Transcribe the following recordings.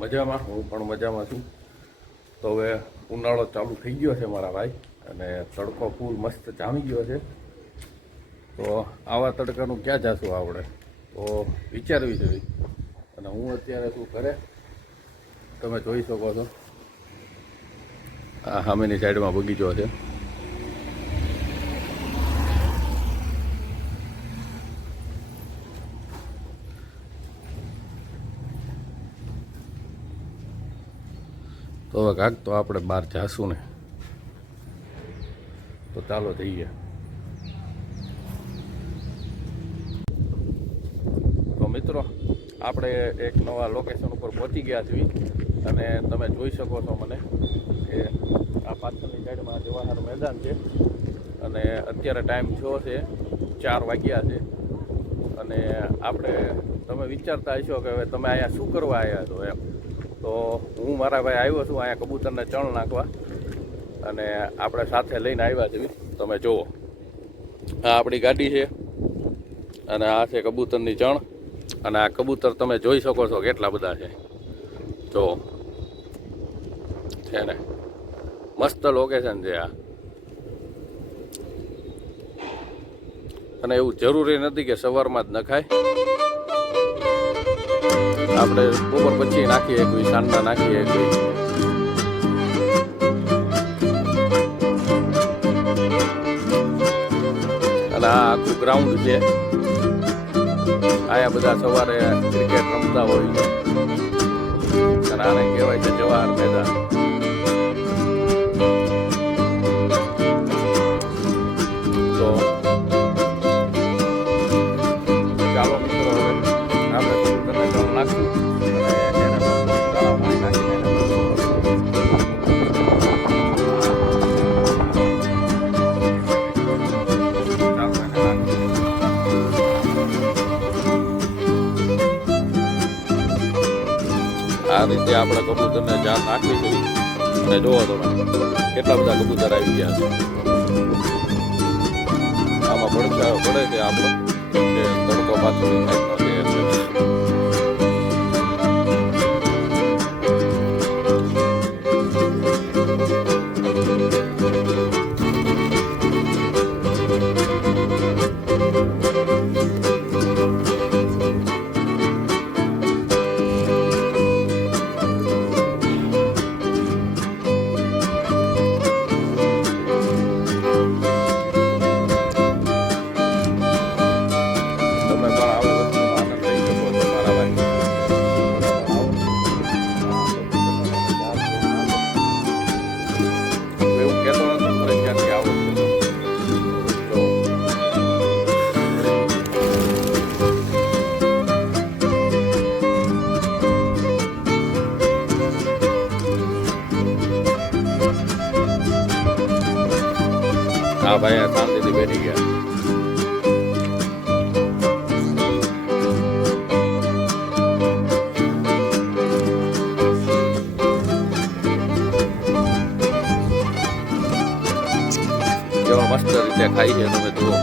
મજામાં, હું પણ મજામાં છું. તો હવે ઉનાળો ચાલુ થઈ ગયો છે મારા ભાઈ, અને તડકો ફૂલ મસ્ત જામી ગયો છે. તો આવા તડકાનું ક્યાં જાશું આપણે, તો વિચારવી જોઈએ. અને હું અત્યારે શું કરે તમે જોઈ શકો છો, આ સામેની સાઈડમાં બગીચો છે. તો હવે કાંક તો આપણે બહાર જાશું ને, તો ચાલો જઈએ. તો મિત્રો, આપણે એક નવા લોકેશન ઉપર પહોંચી ગયા છીએ, અને તમે જોઈ શકો છો મને કે આ પાછળની સાઈડમાં જવાહર મેદાન છે. અને અત્યારે ટાઈમ થયો છે 4 વાગ્યા છે. અને આપણે તમે વિચારતા હશો કે હવે તમે અહીંયા શું કરવા આવ્યા છો એમ. તો હું મારા ભાઈ આવ્યો છું અહીંયા કબૂતરને ચણ નાખવા, અને આપણે સાથે લઈને આવ્યા છીએ. તમે જુઓ, આ આપણી ગાડી છે, અને આ છે કબૂતરની ચણ. અને આ કબૂતર તમે જોઈ શકો છો કેટલા બધા છે. જો છે ને, મસ્ત લોકેશન છે આ. અને એવું જરૂરી નથી કે સવારમાં જ નખાય, આપણે બપોર પછી નાખીએ એકવી, સાંજના નાખીએ એકવી. અને આ આખું ગ્રાઉન્ડ છે, આયા બધા સવારે ક્રિકેટ રમતા હોય છે. અને આને કહેવાય છે જવાહર મેદાન. તો ચાલો મિત્રો, હવે આપણે કબૂતરને ચણ નાખશું, અને એને તળાવમાં નાખીને એને આ રીતે આપણે કબૂતરને જાન નાખવી જોઈએ. અને જુઓ તમે કેટલા બધા કબૂતર આવી ગયા છે. આમાં પડછાયો પડે છે આપણો, કે તડકો પાછળ સાઈડનો છે એટલે. હા ભાઈ, શાંતિથી બેઠી ગયા. કેવા મસ્ત રીતે ખાઈ છે, તમે જુઓ.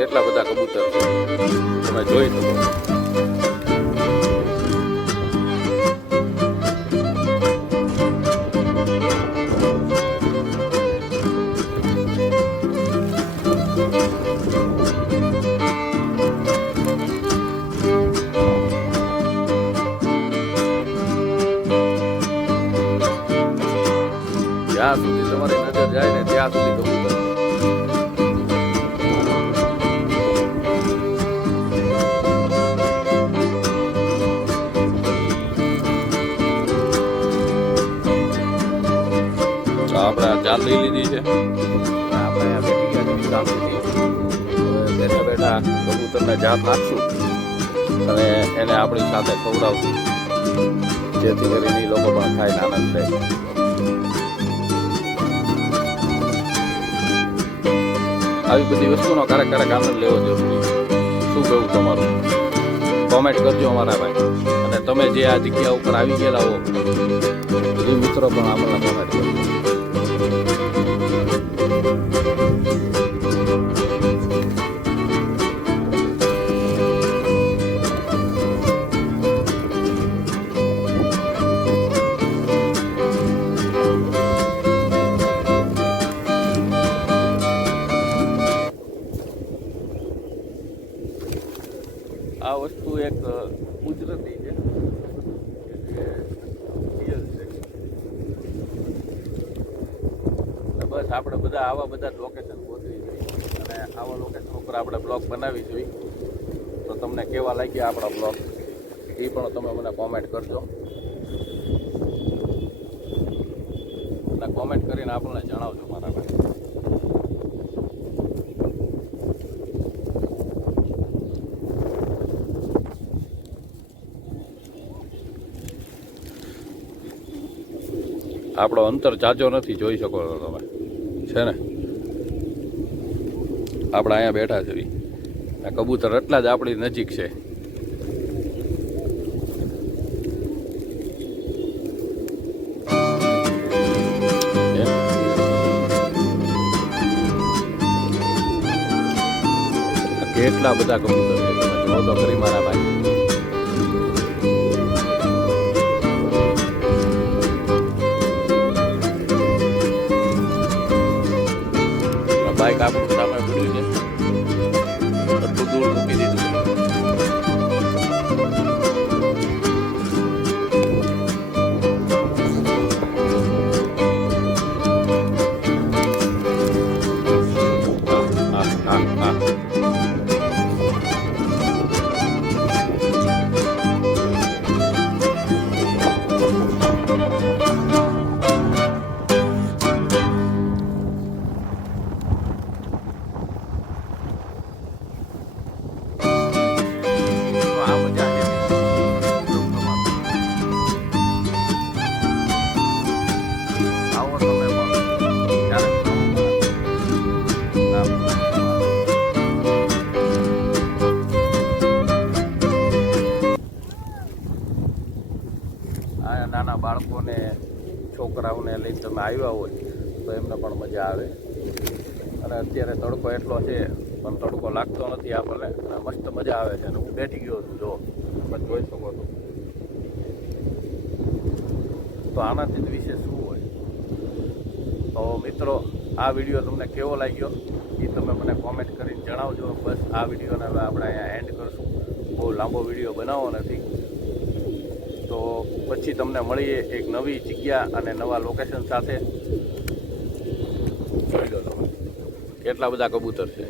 કેટલા બધા કબૂતર છે, તમે જોઈ શકો. જ્યાં સુધી તમારી નજર જાય ને ત્યાં સુધી કબૂતર. આપણે આ ચાલ લઈ લીધી છે, આપણે આ બેઠી ગયા શાંતિથી. બેઠા બેઠા કબૂતરને જાત નાખશું, અને એને આપણી સાથે ખવડાવશું, જેથી કરીને એ લોકો પણ ખાઈને આનંદ લે. આવી બધી વસ્તુનો ક્યારેક આનંદ લેવો જરૂરી. શું કહેવું તમારું? કોમેન્ટ કરજો અમારા ભાઈ, અને તમે જે આ જગ્યા ઉપર આવી ગયેલા હો એ મિત્રો પણ આપણને કોમેન્ટ કરજો. આ વસ્તુ એક કુદરતી છે કે રિયલ છે. બસ આપણે બધા આવા બધા લોકેશન ગોતવી જોઈએ અને આવા લોકેશન ઉપર આપણે બ્લોગ બનાવી જોઈએ. તો તમને કેવા લાગ્યા આપણા બ્લોગ એ પણ તમે મને કોમેન્ટ કરજો અને કોમેન્ટ કરીને આપણને જણાવજો મારા ભાઈ. આપણો અંતર જાજો નથી, જોઈ શકો છો તમે, છે ને. આપણે અહીંયા બેઠા છે, આ કબૂતર એટલા જ આપણી નજીક છે. કેટલા બધા કબૂતર છે તમે જો તો ખરી મારા ભાઈ. બાઈક આપણું સામે પડ્યું છે, એટલું દૂર મૂકી દીધું. નાના બાળકોને છોકરાઓને લઈને તમે આવ્યા હોય તો એમને પણ મજા આવે. અને અત્યારે તડકો એટલો છે પણ તડકો લાગતો નથી આપણને, મસ્ત મજા આવે છે. અને હું બેઠી ગયો છું, જો તમે જોઈ શકો છો. તો આનાથી વિશે શું હોય? તો મિત્રો આ વિડીયો તમને કેવો લાગ્યો એ તમે મને કોમેન્ટ કરીને જણાવજો. બસ આ વિડીયોને હવે આપણે અહીંયા એન્ડ કરશું, બહુ લાંબો વિડીયો બનાવવો નથી. તો પછી તમને મળીએ એક નવી જગ્યા અને નવા લોકેશન સાથે. જોઈ લો તમે કેટલા બધા કબૂતર છે.